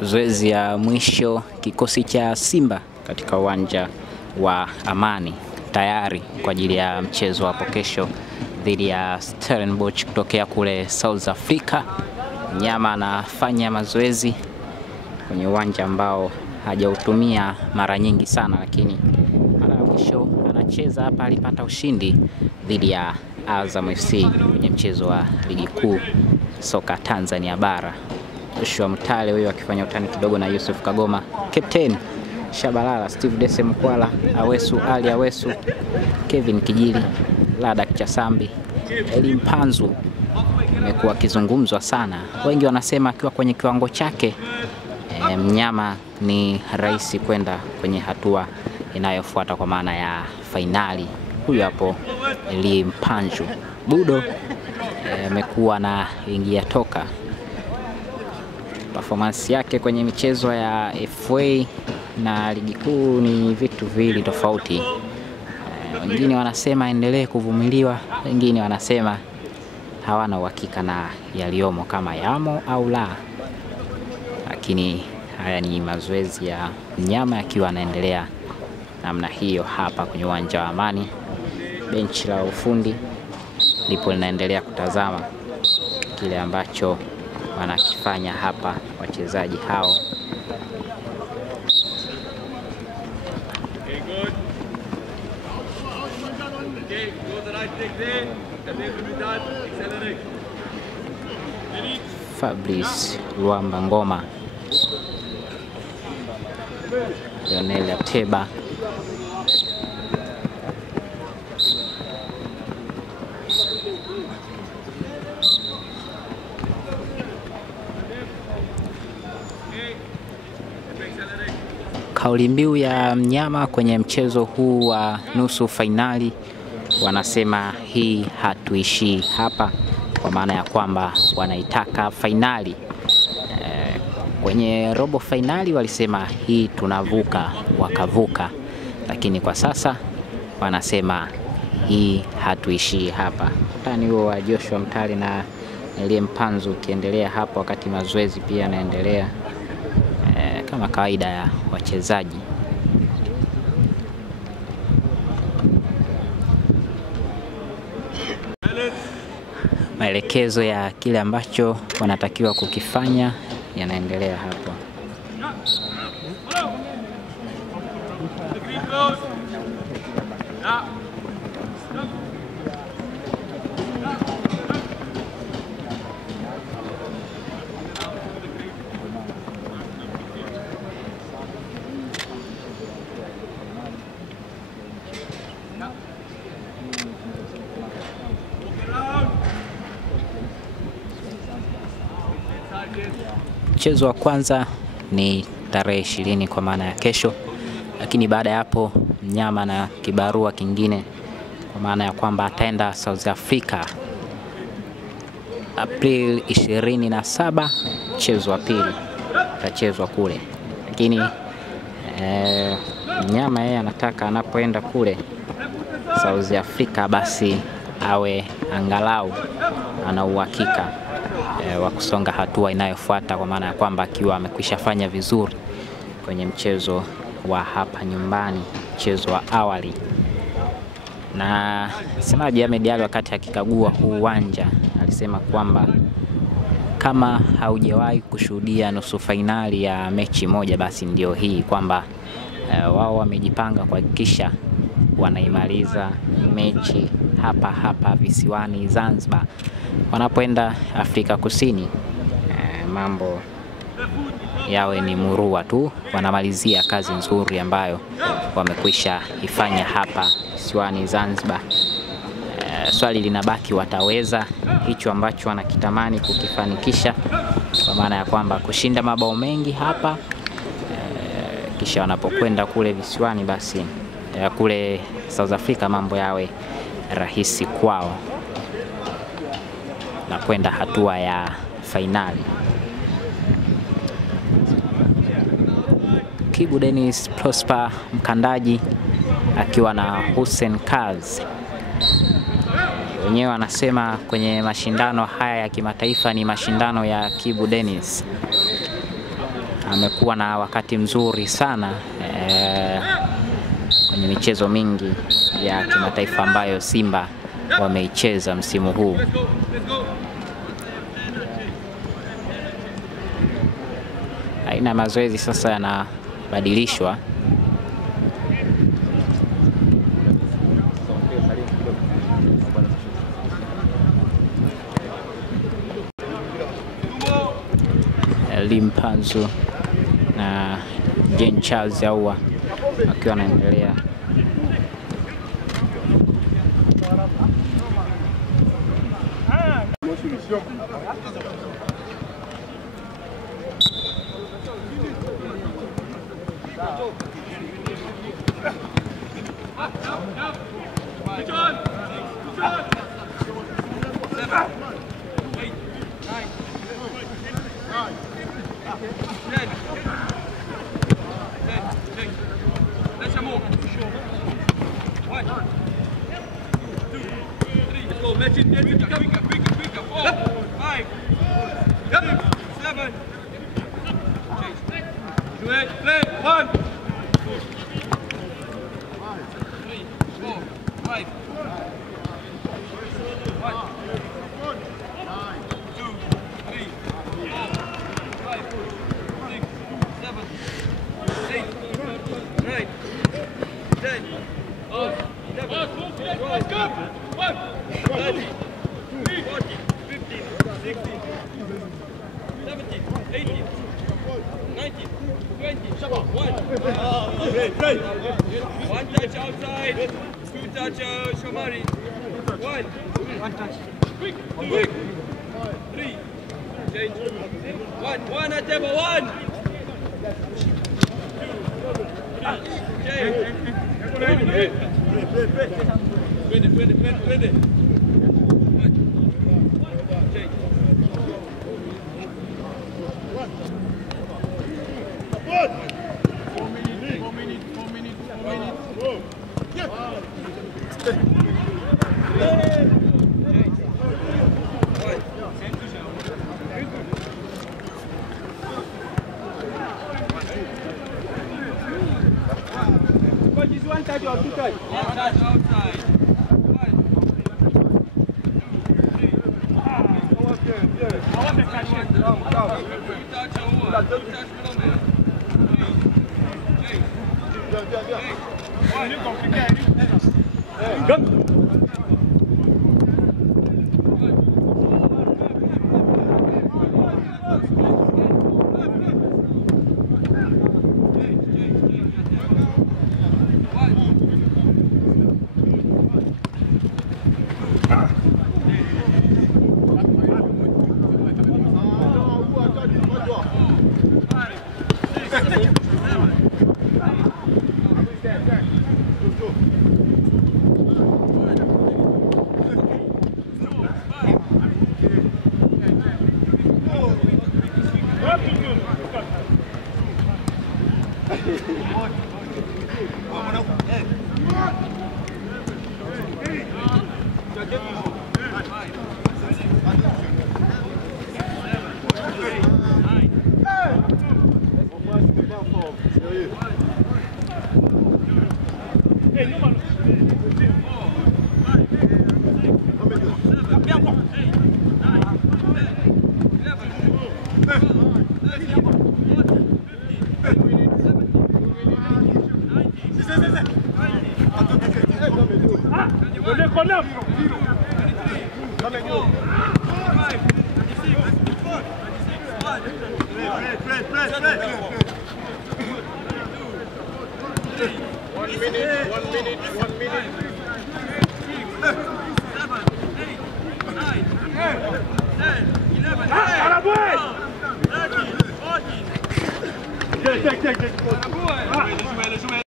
Mazoezi ya mwisho kikosi cha Simba katika uwanja wa Amani tayari kwa ajili ya mchezo hapo kesho dhidi ya Stellenbosch kutokea kule South Africa. Mnyama anafanya mazoezi kwenye uwanja ambao hajautumia mara nyingi sana, lakini mara ya mwisho anacheza hapa alipata ushindi dhidi ya Azam FC kwenye mchezo wa ligi kuu soka Tanzania bara. Joshua Mutale huyo akifanya utani kidogo na Yusuf Kagoma, Captain Shabalala, Steve Dese Mkwala, Awesu Ali Awesu, Kevin Kijili, Ladak Chasambi, Eli Mpanzu. Amekuwa kizungumzwa sana, wengi wanasema akiwa kwenye kiwango chake mnyama ni rahisi kwenda kwenye hatua inayofuata kwa maana ya fainali. Huyu hapo Eli Mpanzu. Budo amekuwa na ingia toka. Performance yake kwenye michezo ya FA na ligi kuu ni vitu viwili tofauti. Wengine wanasema endelee kuvumiliwa, wengine wanasema hawana uhakika na yaliomo kama yamo au la. Lakini haya ni mazoezi ya mnyama akiwa anaendelea namna hiyo hapa kwenye uwanja wa Amani. Benchi la ufundi lipo linaendelea kutazama kile ambacho wanakifanya hapa wachezaji hao. Fabrice Luamba Ngoma, Lionel Ateba, kauli mbiu ya mnyama kwenye mchezo huu wa nusu fainali wanasema hii hatuishii hapa, kwa maana ya kwamba wanaitaka fainali. Kwenye robo fainali walisema hii tunavuka, wakavuka, lakini kwa sasa wanasema hii hatuishii hapa. Utani huo wa Joshua Mutale na Eli Mpanzu ukiendelea hapa wakati mazoezi pia yanaendelea kama kawaida ya wachezaji. Maelekezo ya kile ambacho wanatakiwa kukifanya yanaendelea hapo. Mchezo wa kwanza ni tarehe 20 kwa maana ya kesho, lakini baada ya hapo mnyama na kibarua kingine kwa maana ya kwamba ataenda South Africa April 27. Mchezo wa pili utachezwa kule, lakini mnyama yeye anataka anapoenda kule South Africa basi awe angalau ana uhakika wa kusonga hatua inayofuata, kwa maana ya kwamba akiwa amekwisha fanya vizuri kwenye mchezo wa hapa nyumbani, mchezo wa awali. Na semaji Ahmed Ally wakati akikagua huu uwanja alisema kwamba kama haujawahi kushuhudia nusu fainali ya mechi moja basi ndio hii, kwamba wao wamejipanga kuhakikisha wanaimaliza mechi hapa hapa visiwani Zanzibar. Wanapoenda Afrika Kusini mambo yawe ni murua tu, wanamalizia kazi nzuri ambayo wamekwisha ifanya hapa visiwani Zanzibar. Swali linabaki wataweza hicho ambacho wanakitamani kukifanikisha, kwa maana ya kwamba kushinda mabao mengi hapa, kisha wanapokwenda kule visiwani basi kule South Africa mambo yawe rahisi kwao na kwenda hatua ya fainali. Kibu Dennis Prosper mkandaji akiwa na Hussein Kaz. Wenyewe wanasema kwenye mashindano haya ya kimataifa ni mashindano ya Kibu Dennis. amekuwa na wakati mzuri sana kwenye michezo mingi ya kimataifa ambayo Simba wameicheza msimu huu. Aina mazoezi sasa yanabadilishwa. Limpanzu na Jean Charles Ahoua akiwa anaendelea. One touch outside, two touch Shomari. One touch. Quick, three. Change. One at table, one. Change. Ready. One touch or two touch? One touch outside. One, two, three. I want to catch it. Two touch over. Two touch below me. Three. Go. One minute.